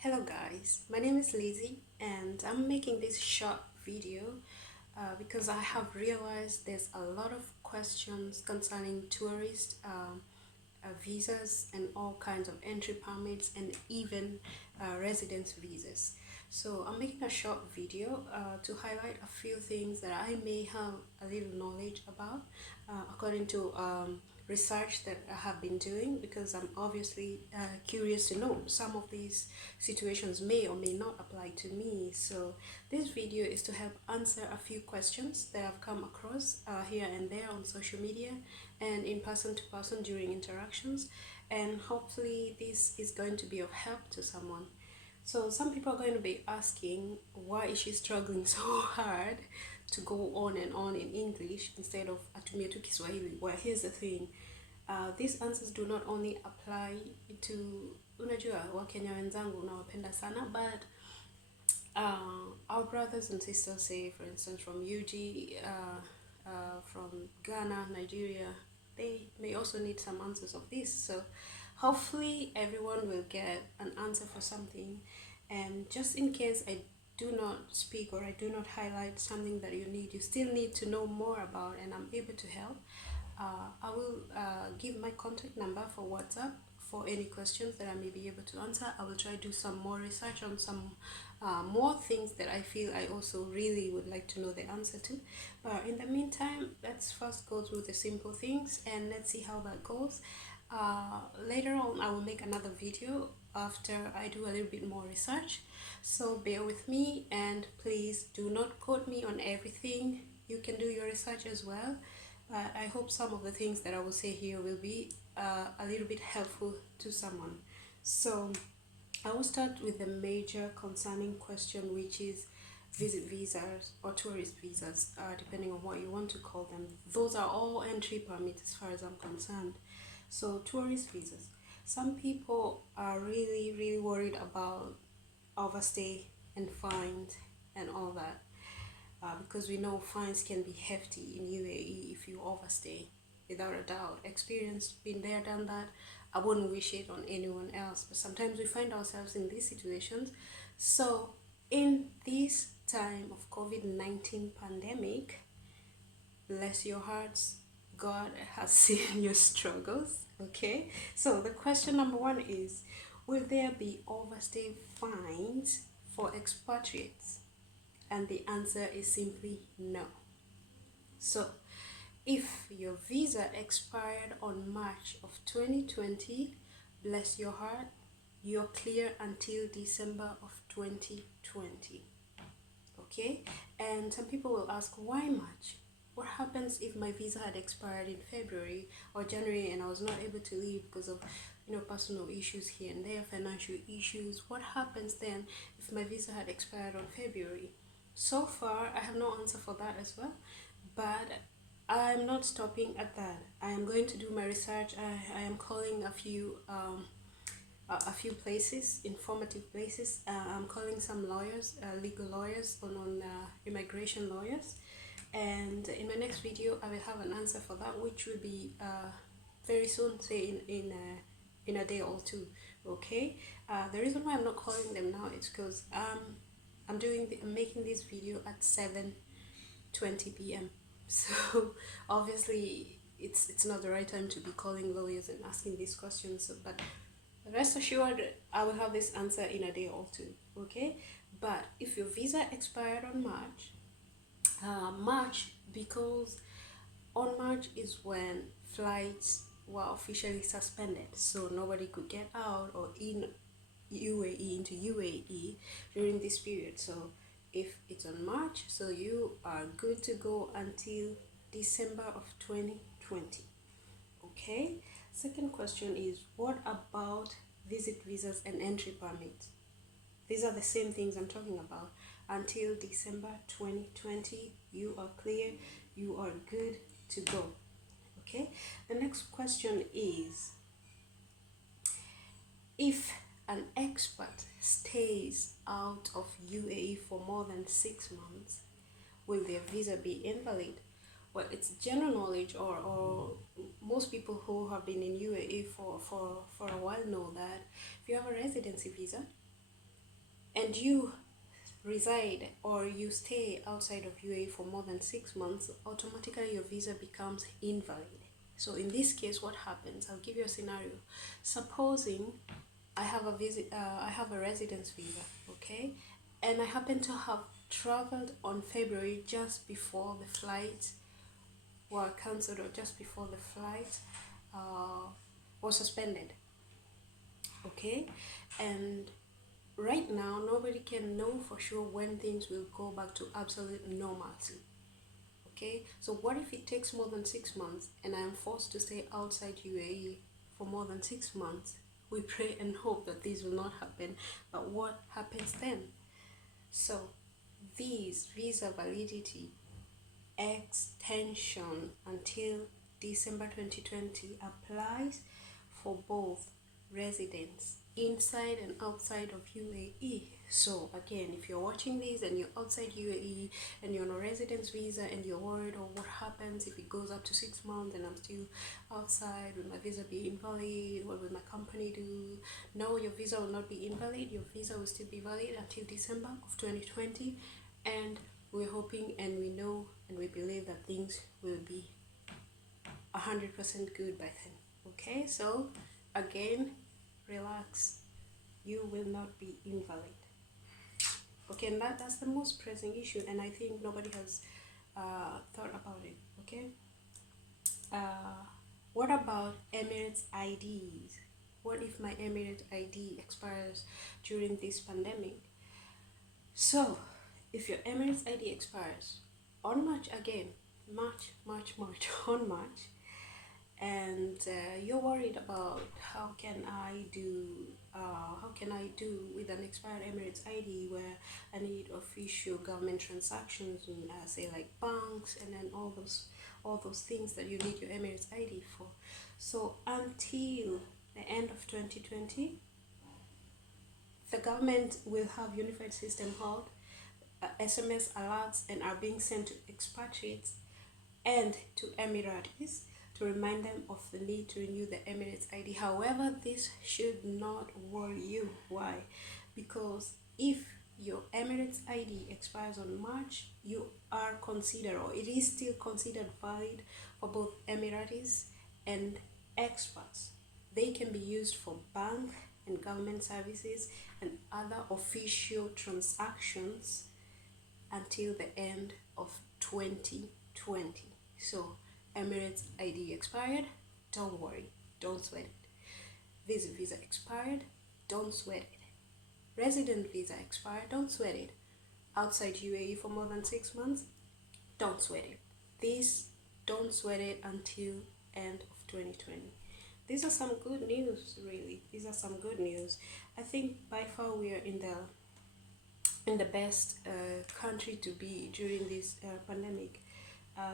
Hello guys, my name is Lizzie and I'm making this short video because I have realized there's a lot of questions concerning tourist visas and all kinds of entry permits and even residence visas. So I'm making a short video to highlight a few things that I may have a little knowledge about according to research that I have been doing, because I'm obviously curious to know some of these situations may or may not apply to me. So this video is to help answer a few questions that I've come across here and there on social media and in person to person during interactions, and hopefully this is going to be of help to someone. So some people are going to be asking, why is she struggling so hard to go on and on in English instead of atumie tu Kiswahili? Well, here's the thing. These answers do not only apply to unajua Wakenya wenzangu nawapenda sana, but our brothers and sisters, say for instance from UG, from Ghana, Nigeria, they may also need some answers of this. So hopefully everyone will get an answer for something. And just in case I do not speak or I do not highlight something that you still need to know more about, and I'm able to help, I will give my contact number for WhatsApp for any questions that I may be able to answer. I will try to do some more research on some more things that I feel I also really would like to know the answer to. But in the meantime, let's first go through the simple things and let's see how that goes. Later on, I will make another video after I do a little bit more research. So bear with me and please do not quote me on everything. You can do your research as well. I hope some of the things that I will say here will be a little bit helpful to someone. So I will start with the major concerning question, which is visit visas or tourist visas, depending on what you want to call them. Those are all entry permits as far as I'm concerned. So tourist visas. Some people are really worried about overstay and fines and all that, because we know fines can be hefty in UAE if you overstay, without a doubt. Experience, been there, done that. I wouldn't wish it on anyone else, but sometimes we find ourselves in these situations. So in this time of COVID-19 pandemic, bless your hearts, God has seen your struggles. Okay, so the question number one is, will there be overstay fines for expatriates? And the answer is simply no. So if your visa expired on March of 2020, bless your heart, you're clear until December of 2020. Okay, and some people will ask, why March? What happens if my visa had expired in February or January and I was not able to leave because of personal issues here and there, financial issues? What happens then if my visa had expired on February? So far I have no answer for that as well, but I'm not stopping at that. I am going to do my research. I am calling a few places, informative places. I'm calling some lawyers, legal lawyers, on immigration lawyers, and in my next video I will have an answer for that, which will be very soon, say in a day or two. Okay, the reason why I'm not calling them now is because I'm making this video at 7:20 p.m. So obviously it's not the right time to be calling lawyers and asking these questions. So, but rest assured, I will have this answer in a day or two. Okay, but if your visa expired on March, because on March is when flights were officially suspended, so nobody could get out or in into UAE during this period. So if it's on March, so you are good to go until December of 2020. Okay, second question is, what about visit visas and entry permits? These are the same things I'm talking about. Until December 2020, you are clear, you are good to go. Okay, the next question is, if an expat stays out of UAE for more than 6 months, will their visa be invalid? Well, it's general knowledge, or most people who have been in UAE for a while know that if you have a residency visa and you reside or you stay outside of UAE for more than 6 months, automatically your visa becomes invalid. So in this case, what happens? I'll give you a scenario. Supposing I have a residence visa, okay, and I happen to have traveled on February just before the flight were cancelled, or just before the flight uh, was suspended, okay, and right now nobody can know for sure when things will go back to absolute normalcy. Okay, so what if it takes more than 6 months and I am forced to stay outside UAE for more than 6 months? We pray and hope that this will not happen, but what happens then? So these visa validity extension until December 2020 applies for both residents inside and outside of UAE. So again, if you're watching this and you're outside UAE and you're on a residence visa and you're worried, or what happens if it goes up to 6 months and I'm still outside, will my visa be invalid, what will my company do? No, your visa will not be invalid. Your visa will still be valid until December of 2020, and we're hoping and we know and we believe that things will be 100% good by then. Okay, so again, relax, you will not be invalid. Okay, and that's the most pressing issue, and I think nobody has thought about it. Okay, what about Emirates IDs? What if my Emirates ID expires during this pandemic? So if your Emirates ID expires on March, again, March, on March, and you're worried about how can I do with an expired Emirates ID, where I need official government transactions, and say like banks, and then all those things that you need your Emirates ID for. So until the end of 2020, the government will have unified system called SMS alerts, and are being sent to expatriates and to Emiratis to remind them of the need to renew the Emirates ID. However, this should not worry you. Why? Because if your Emirates ID expires on March, you are considered, or it is still considered valid for both Emiratis and expats. They can be used for bank and government services and other official transactions until the end of 2020. So Emirates ID expired, don't worry, don't sweat it. Visa expired, don't sweat it. Resident visa expired, don't sweat it. Outside UAE for more than 6 months, don't sweat it. This, don't sweat it until end of 2020. These are some good news, really. These are some good news. I think by far we are in the best country to be during this pandemic.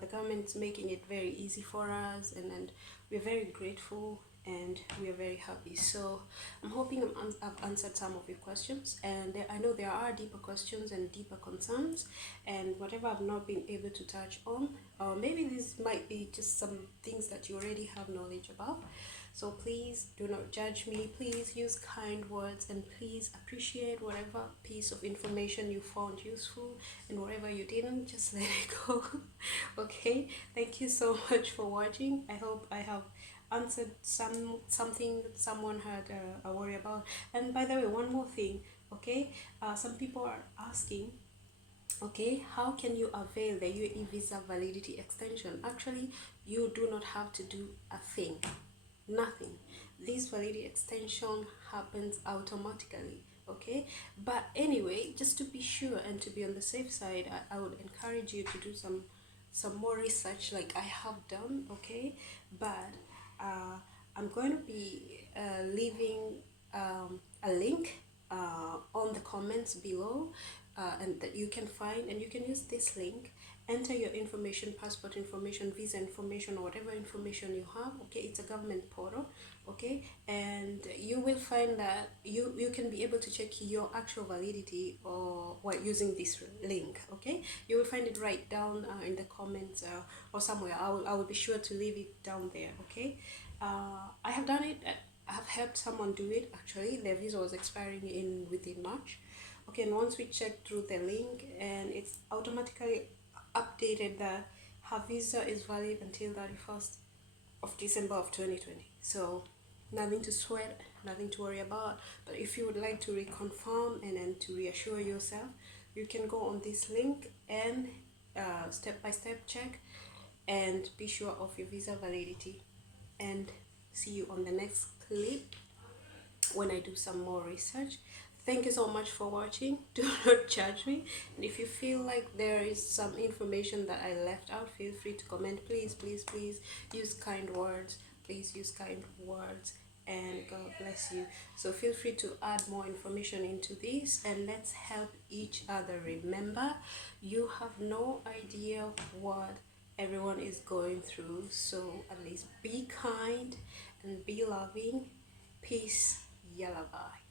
The government's making it very easy for us, and we're very grateful and we are very happy. So I'm hoping I've answered some of your questions, and I know there are deeper questions and deeper concerns, and whatever I've not been able to touch on, or maybe this might be just some things that you already have knowledge about. So please do not judge me. Please use kind words, and please appreciate whatever piece of information you found useful, and whatever you didn't, just let it go. Okay, thank you so much for watching. I hope I have answered something that someone had a worry about. And by the way, one more thing, okay, some people are asking, okay, how can you avail the UAE visa validity extension? Actually, you do not have to do a thing, nothing. This validity extension happens automatically, okay? But anyway, just to be sure and to be on the safe side, I would encourage you to do some more research like I have done, okay? But I'm going to be leaving a link on the comments below, and that you can find, and you can use this link, enter your information, passport information, visa information, or whatever information you have, okay? It's a government portal, okay? And you will find that you can be able to check your actual validity or while using this link, okay? You will find it right down in the comments, or somewhere. I will be sure to leave it down there, okay? I have done it. I have helped someone do it. Actually, their visa was expiring within March, Okay, and once we check through the link, and it's automatically updated that her visa is valid until 31st of December of 2020. So nothing to sweat, nothing to worry about. But if you would like to reconfirm and then to reassure yourself, you can go on this link and step by step check and be sure of your visa validity. And see you on the next clip when I do some more research. Thank you so much for watching. Do not judge me. And if you feel like there is some information that I left out, feel free to comment. Please, please, please use kind words. Please use kind words. And God bless you. So feel free to add more information into this and let's help each other. Remember, you have no idea what everyone is going through. So at least be kind and be loving. Peace. Yalla bye.